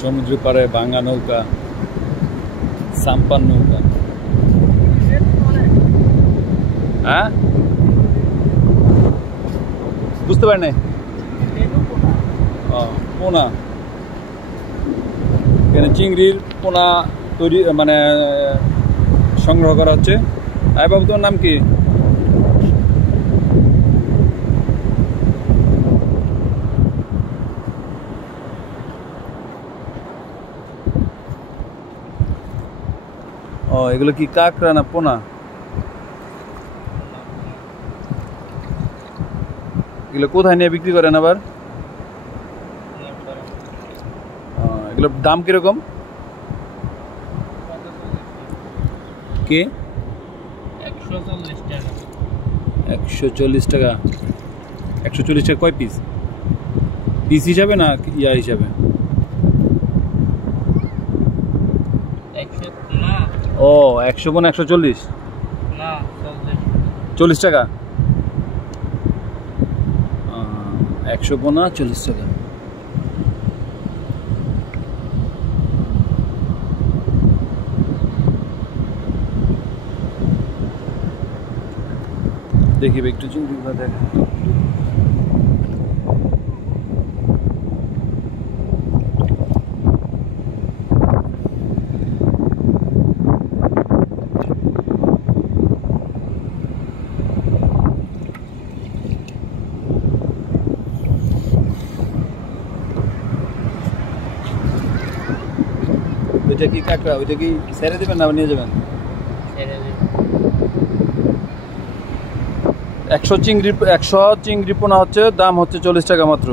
সমুদ্র পাড়ে ভাঙা নৌকা, সাম্পান নৌকা। হ্যাঁ, বুঝতে পারি নাই। পোনা, এখানে চিংড়ির পোনা তৈরি মানে সংগ্রহ করা হচ্ছে। আয় বাবু, তোমার নাম কি? ও, এগুলো কি কাঁকড়া না পোনা? এগুলো কোথায় নিয়ে বিক্রি করেন আবার? এগুলোর দাম কিরকম? কি? 140 টাকা। 140 টাকা কয় পিস? পিস হিসাবে না ইয়া হিসাবে? ও, 100 × 140? 40 টাকা। 100 × 40 টাকা। দেখি একটু চিংড়িগুলো দেখ। ওইটা কি কাঁকড়া? ওইটা কি ছেড়ে দেবেন না নিয়ে যাবেন? 100 চিংড়ি পোনা হচ্ছে, দাম হচ্ছে 40 টাকা মাত্র।